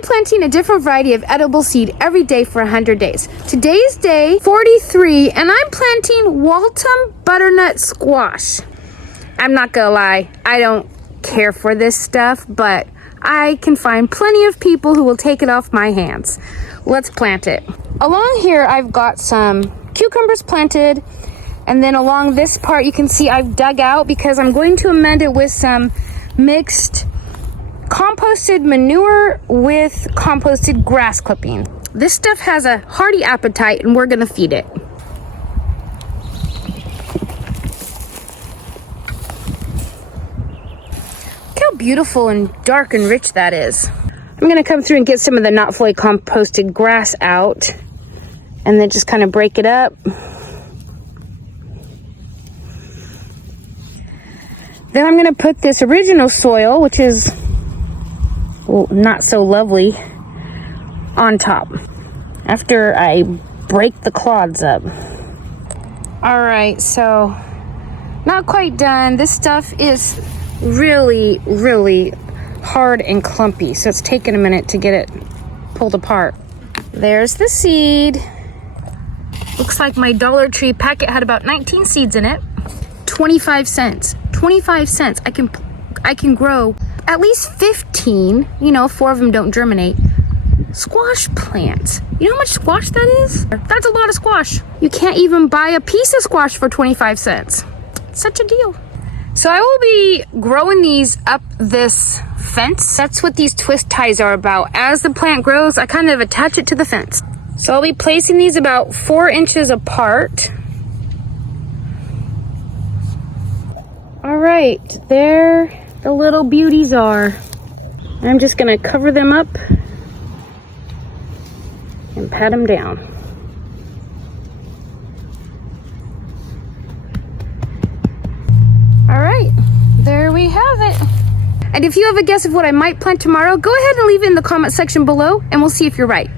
I'm planting a different variety of edible seed every day for 100 days. Today's day 43, and I'm planting Waltham Butternut Squash. I'm not gonna lie, I don't care for this stuff, but I can find plenty of people who will take it off my hands. Let's plant it. Along here, I've got some cucumbers planted, and then along this part, you can see I've dug out because I'm going to amend it with some mixed composted manure with composted grass clipping. This stuff has a hearty appetite, and we're gonna feed it. Look how beautiful and dark and rich that is. I'm gonna come through and get some of the not fully composted grass out, and then just kind of break it up. Then I'm gonna put this original soil, which is not so lovely, on top after I break the clods up. All right, so not quite done. This stuff is really, really hard and clumpy, so it's taken a minute to get it pulled apart. There's the seed. Looks like my Dollar Tree packet had about 19 seeds in it. 25 cents. 25 cents. I can grow at least 15, 4 of them don't germinate, squash plants. You know how much squash that is? That's a lot of squash. You can't even buy a piece of squash for 25 cents. It's such a deal. So I will be growing these up this fence. That's what these twist ties are about. As the plant grows, I kind of attach it to the fence. So I'll be placing these about 4 inches apart. All right, there the little beauties are. I'm just gonna cover them up and pat them down. All right, there we have it. And if you have a guess of what I might plant tomorrow, go ahead and leave it in the comment section below, and we'll see if you're right.